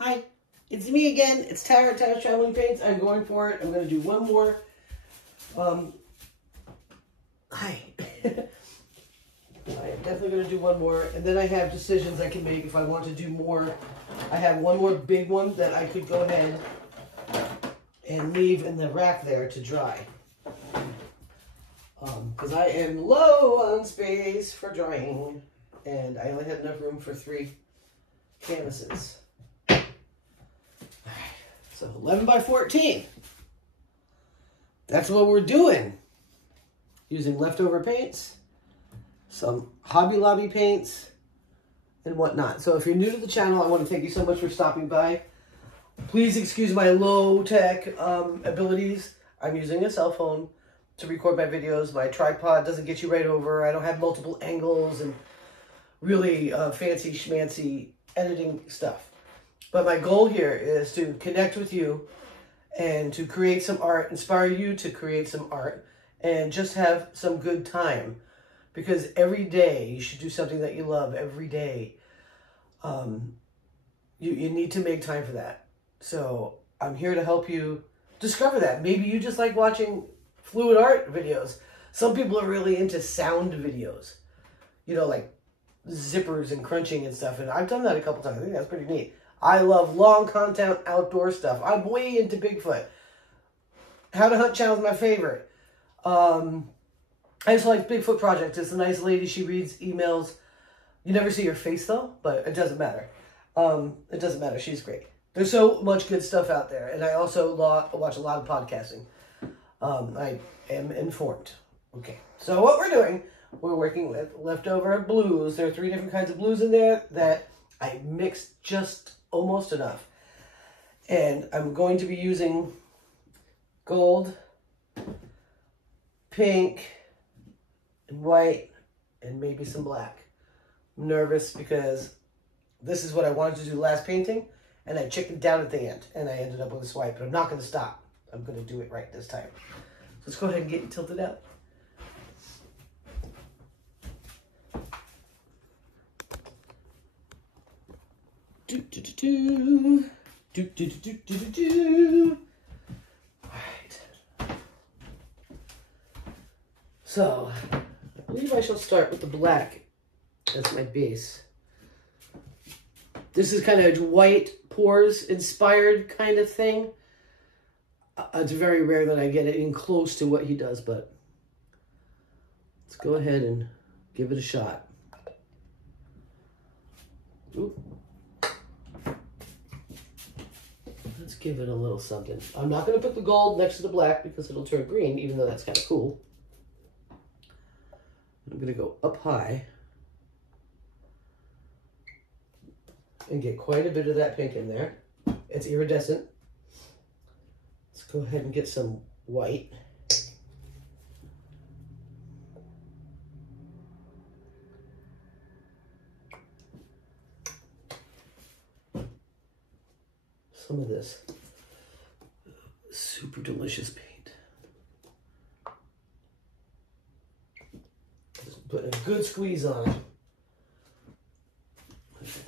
Hi, it's me again. It's Tara Traveling Paints. I'm going for it. I'm going to do one more. Hi. I am definitely going to do one more. And then I have decisions I can make if I want to do more. I have one more big one that I could go ahead and leave in the rack there to dry. Because I am low on space for drying. And I only had enough room for 3 canvases. So 11 by 14. That's what we're doing. Using leftover paints, some Hobby Lobby paints, and whatnot. So if you're new to the channel, I want to thank you so much for stopping by. Please excuse my low-tech abilities. I'm using a cell phone to record my videos. My tripod doesn't get you right over. I don't have multiple angles and really fancy schmancy editing stuff. But my goal here is to connect with you and to create some art, inspire you to create some art, and just have some good time. Because every day you should do something that you love every day. You need to make time for that. So I'm here to help you discover that. Maybe you just like watching fluid art videos. Some people are really into sound videos. You know, like zippers and crunching and stuff. And I've done that a couple times. I think that's pretty neat. I love long content outdoor stuff. I'm way into Bigfoot. How to Hunt channel is my favorite. I just like Bigfoot Project. It's a nice lady. She reads emails. You never see her face though, but it doesn't matter. It doesn't matter. She's great. There's so much good stuff out there. And I also watch a lot of podcasting. I am informed. Okay. So what we're doing, we're working with leftover blues. There are 3 different kinds of blues in there that I mixed just almost enough. And I'm going to be using gold, pink, and white, and maybe some black. I'm nervous because this is what I wanted to do last painting, and I chickened down at the end, and I ended up with a swipe, but I'm not going to stop. I'm going to do it right this time. So let's go ahead and get it tilted out. Alright. So, I believe I shall start with the black as my base. This is kind of white pours inspired kind of thing. It's very rare that I get it in close to what he does, but let's go ahead and give it a shot. Ooh. Let's give it a little something. I'm not going to put the gold next to the black because it'll turn green, even though that's kind of cool. I'm going to go up high and get quite a bit of that pink in there. It's iridescent. Let's go ahead and get some white. Some of this super delicious paint. Just put a good squeeze on it.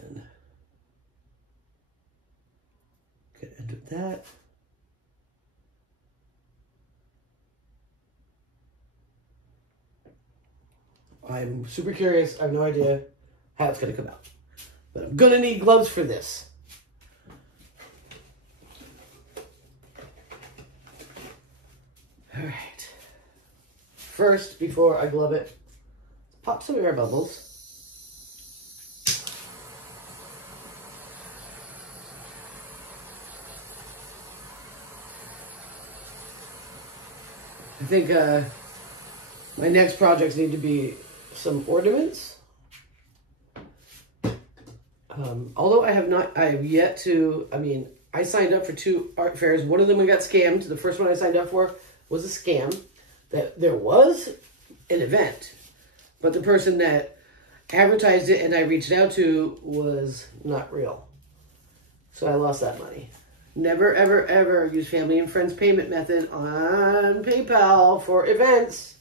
And get into that. I'm super curious. I have no idea how it's going to come out. But I'm going to need gloves for this. All right. First, before I glove it, pop some air bubbles. I think my next projects need to be some ornaments. Although I have yet to, I signed up for 2 art fairs. One of them I got scammed. The first one I signed up for was a scam. That there was an event, but the person that advertised it and I reached out to was not real. So I lost that money. Never, ever, ever use family and friends payment method on PayPal for events.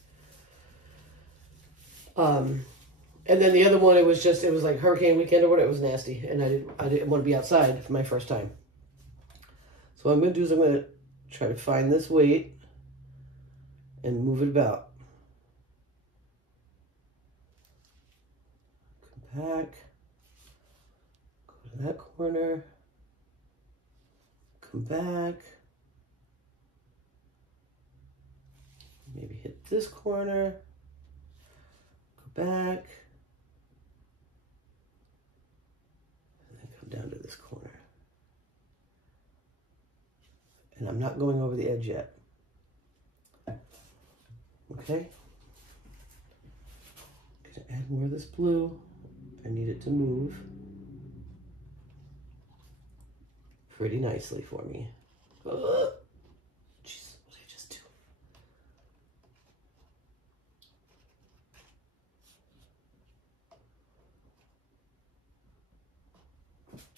And then the other one, it was like hurricane weekend or whatever. It was nasty, and I didn't want to be outside for my first time. So what I'm going to do is I'm going to try to find this weight and move it about. Come back, go to that corner, come back, maybe hit this corner, go back, and then come down to this corner. And I'm not going over the edge yet. Okay? I'm gonna add more of this blue. I need it to move pretty nicely for me. Jeez, what did I just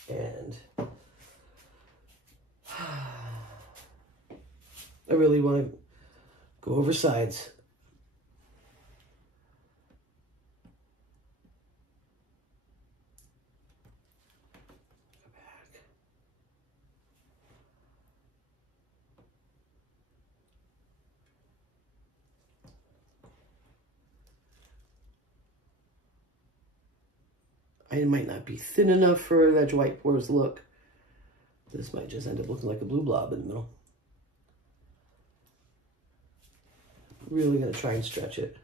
do? And I really want to go over sides. Go back. I might not be thin enough for that white pores look. This might just end up looking like a blue blob in the middle. Really going to try and stretch it.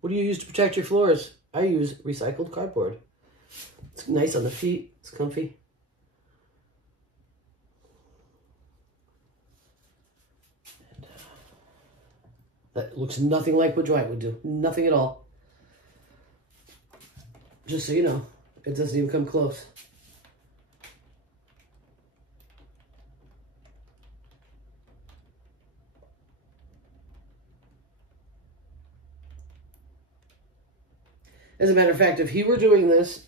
What do you use to protect your floors? I use recycled cardboard. It's nice on the feet. It's comfy. And, that looks nothing like what Dwight would do. Nothing at all. Just so you know, it doesn't even come close. As a matter of fact, if he were doing this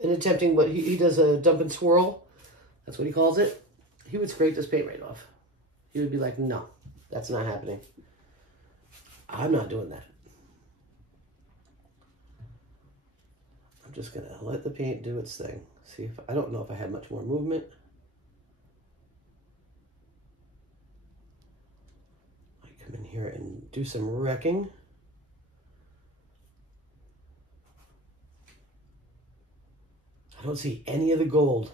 and attempting what he does, a dump and swirl, that's what he calls it, he would scrape this paint right off. He would be like, no, that's not happening. I'm not doing that. I'm just going to let the paint do its thing. See if, I don't know if I had much more movement. I come in here and do some wrecking. I don't see any of the gold.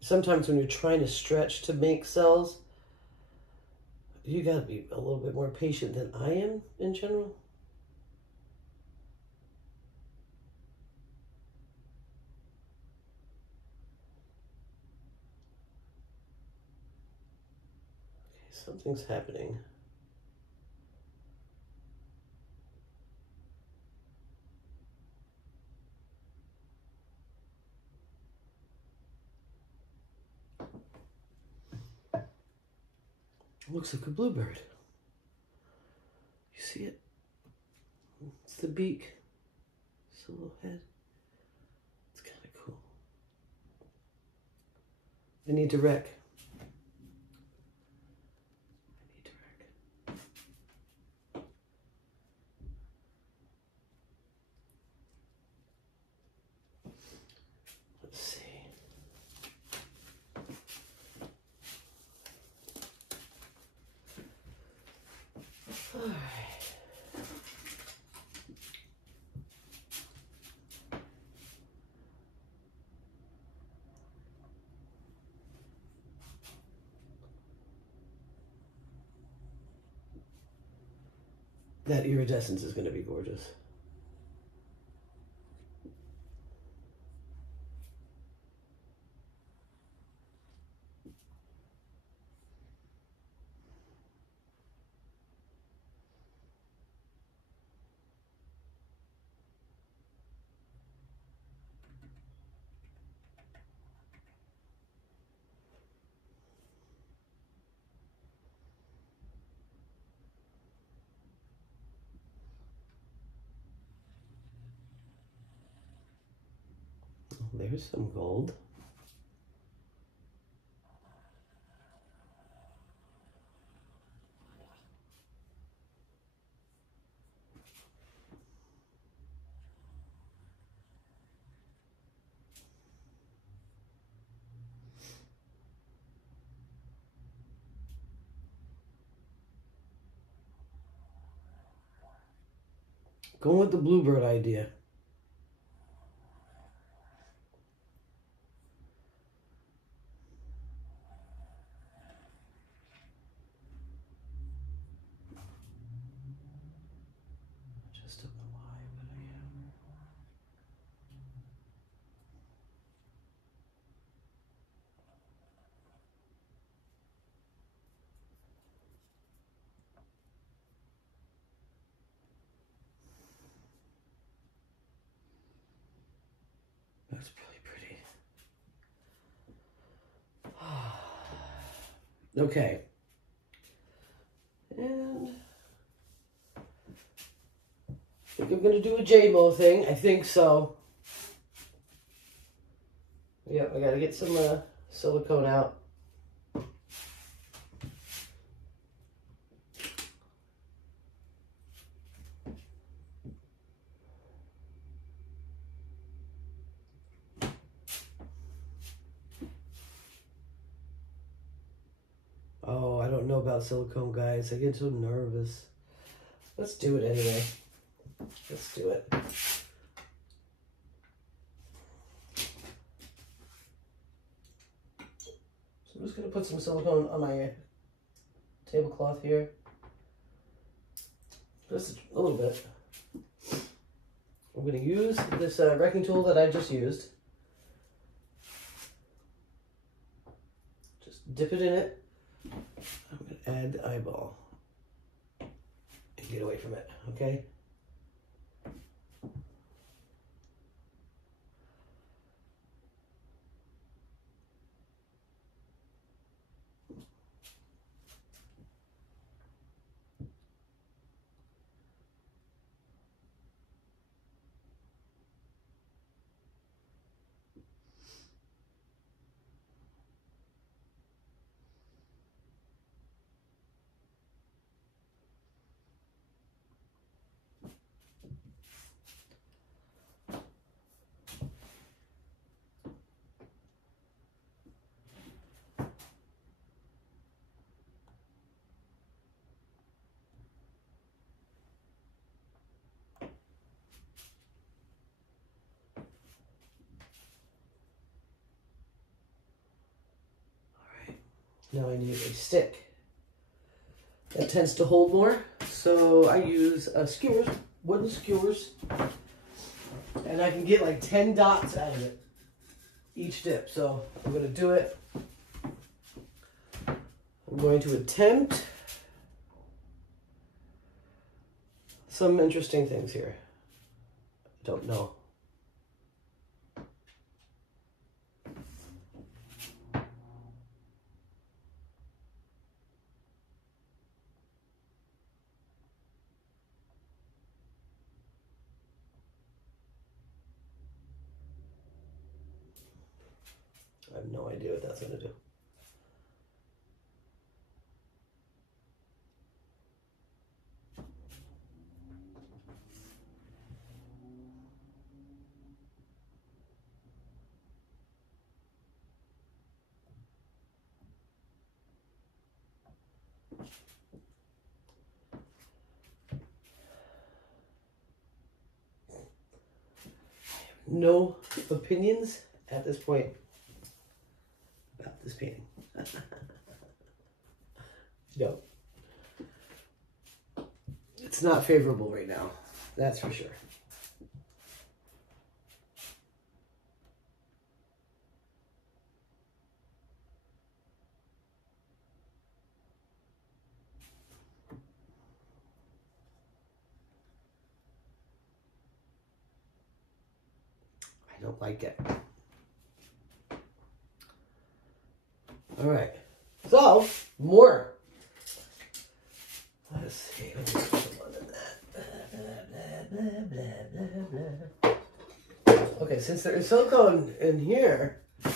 Sometimes when you're trying to stretch to make cells, you gotta be a little bit more patient than I am in general. Okay, something's happening. Looks like a bluebird. You see it? It's the beak. It's a little head. It's kind of cool. I need to wreck. Let's see. All right. That iridescence is going to be gorgeous. There's some gold. Going with the bluebird idea. Just don't know why, but I am. That's really pretty. Okay. And I think I'm going to do a JMO thing. I think so. Yep, I got to get some silicone out. Oh, I don't know about silicone, guys. I get so nervous. Let's do it anyway. Let's do it. So I'm just going to put some silicone on my tablecloth here. Just a little bit. I'm going to use this wrecking tool that I just used. Just dip it in it. I'm going to add the eyeball and get away from it, okay? Now I need a stick that tends to hold more, so I use skewers, wooden skewers, and I can get like 10 dots out of it each dip. So I'm going to do it. I'm going to attempt some interesting things here. I don't know. I have no idea what that's going to do. No opinions at this point about this painting. No. It's not favorable right now, that's for sure. I don't like it. All right, so more. Let's see. Let me put some on in that. Blah, blah, blah, blah, blah, blah. Okay, since there is silicone in here, I'm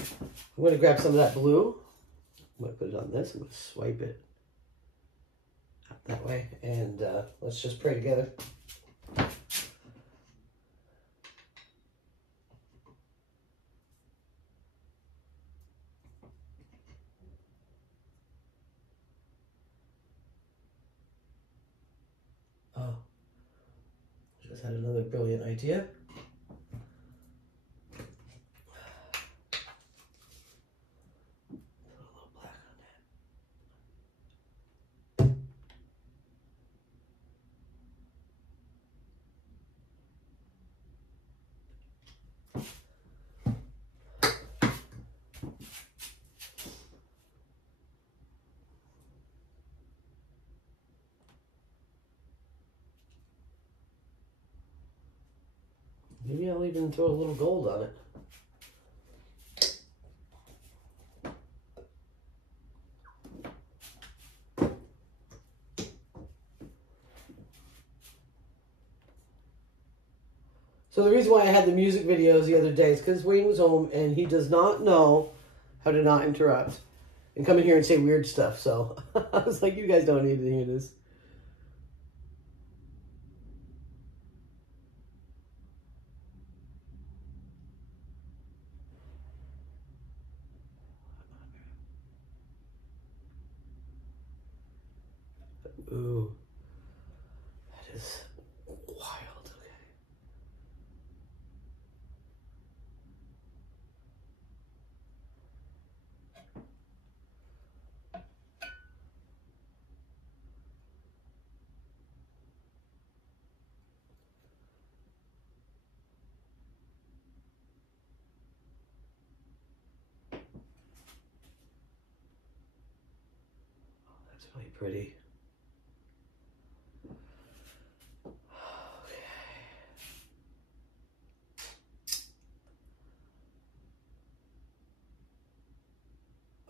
going to grab some of that blue. I'm going to put it on this. I'm going to swipe it out that way. And let's just pray together. Oh, just had another brilliant idea. Put a little black on that. Maybe I'll even throw a little gold on it. So the reason why I had the music videos the other day is because Wayne was home and he does not know how to not interrupt and come in here and say weird stuff. So I was like, you guys don't need to hear this. Ooh, that is wild. Okay. That's really pretty.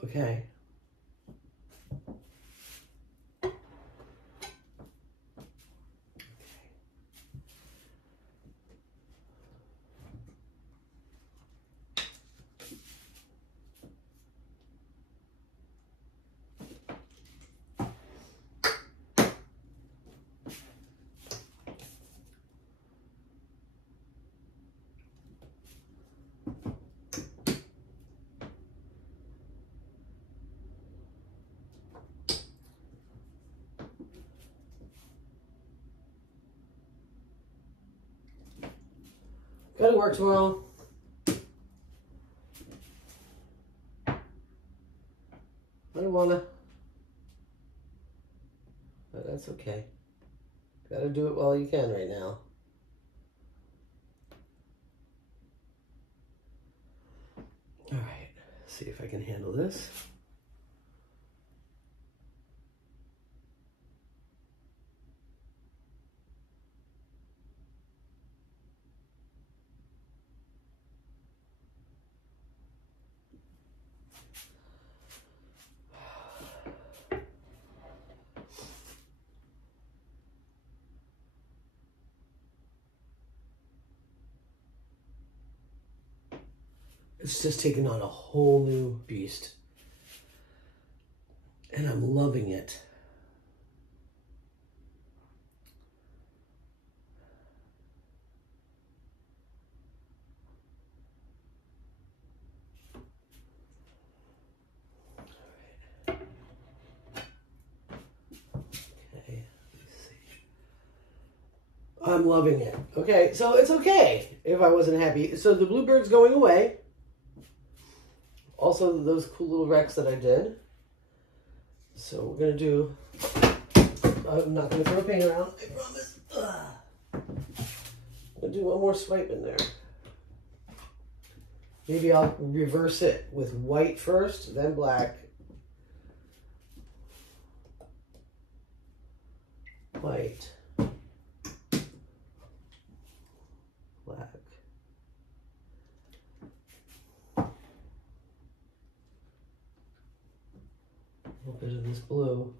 Okay. Gotta work tomorrow. I don't wanna. But that's okay. Gotta do it while you can right now. All right, see if I can handle this. It's just taken on a whole new beast. And I'm loving it. Okay, let's see. I'm loving it. Okay, so it's okay if I wasn't happy. So the bluebird's going away. Also, those cool little wrecks that I did. So we're going to do... I'm not going to throw paint around, I promise. I'm going to do one more swipe in there. Maybe I'll reverse it with white first, then black. White. Black. A little bit of this blue.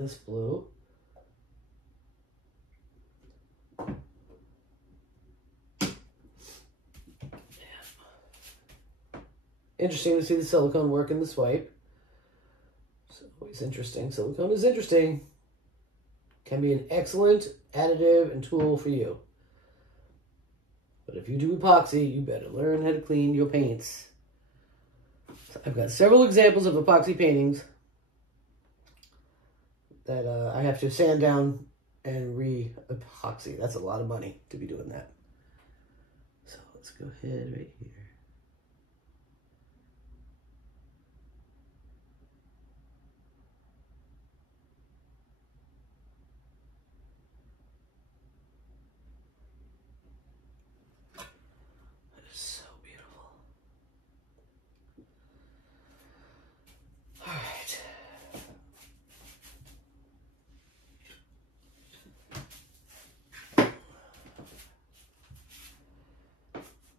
this blue. Interesting to see the silicone work in the swipe. It's always interesting. Silicone is interesting. Can be an excellent additive and tool for you. But if you do epoxy, you better learn how to clean your paints. So I've got several examples of epoxy paintings that I have to sand down and re-epoxy. That's a lot of money to be doing that. So let's go ahead right here.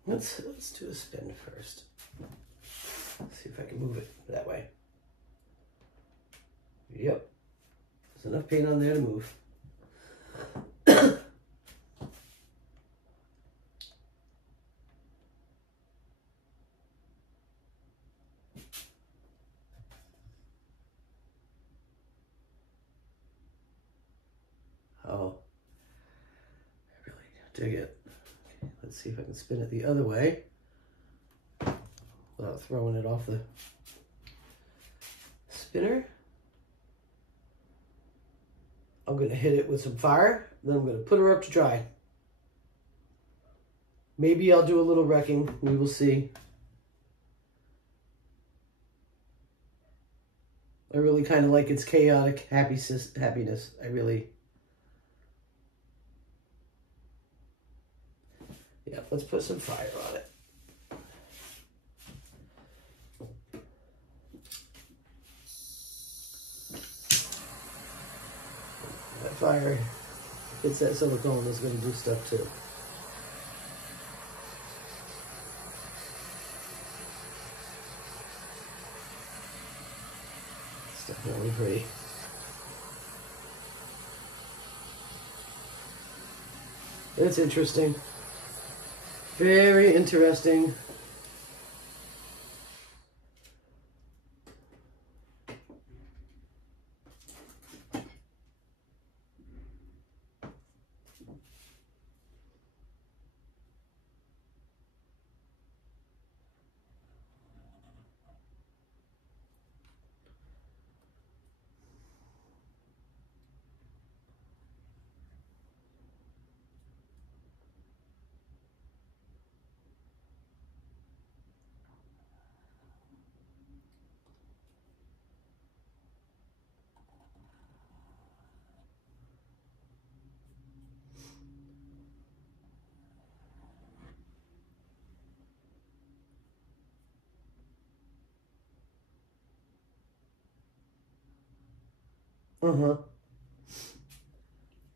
Let's do a spin first. See if I can move it that way. Yep. There's enough paint on there to move. Oh, I really dig it. Okay, let's see if I can spin it the other way without throwing it off the spinner. I'm going to hit it with some fire, then I'm going to put her up to dry. Maybe I'll do a little wrecking. We will see. I really kind of like its chaotic happiness. I really... Yeah, let's put some fire on it. That fire hits that silicone, is going to do stuff too. It's definitely pretty. It's interesting. Very interesting.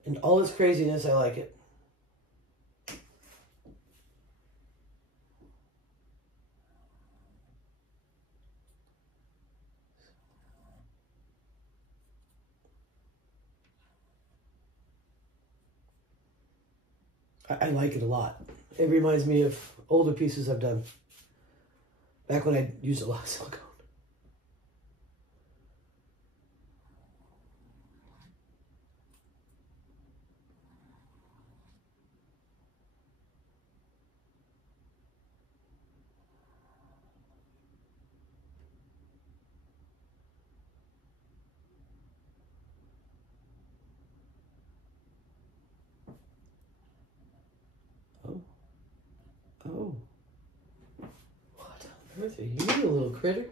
And all this craziness, I like it. I like it a lot. It reminds me of older pieces I've done. Back when I used a lot of silicone. Oh. What on earth are you, little critter?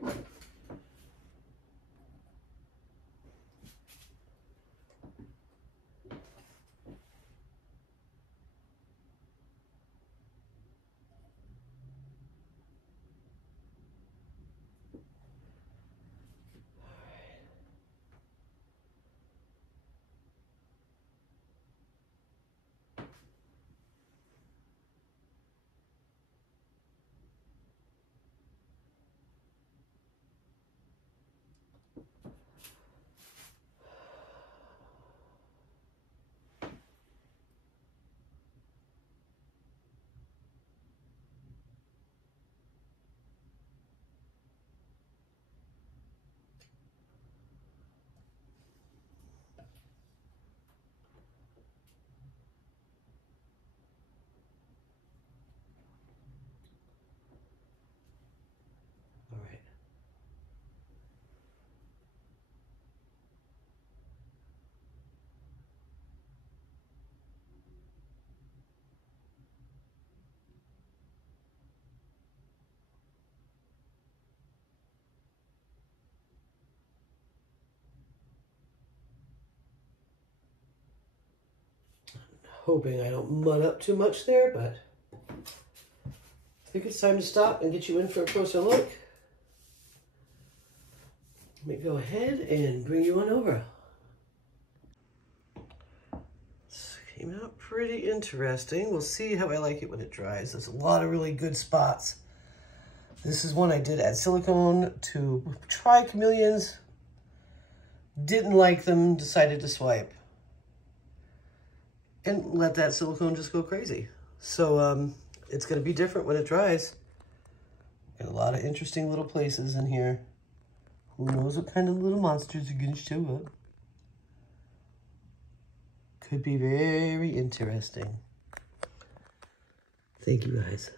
Hoping I don't mud up too much there, but I think it's time to stop and get you in for a closer look. Let me go ahead and bring you on over. This came out pretty interesting. We'll see how I like it when it dries. There's a lot of really good spots. This is one I did add silicone to try chameleons. Didn't like them, decided to swipe. And let that silicone just go crazy. So it's gonna be different when it dries. Got a lot of interesting little places in here. Who knows what kind of little monsters are gonna show up. Could be very interesting. Thank you guys.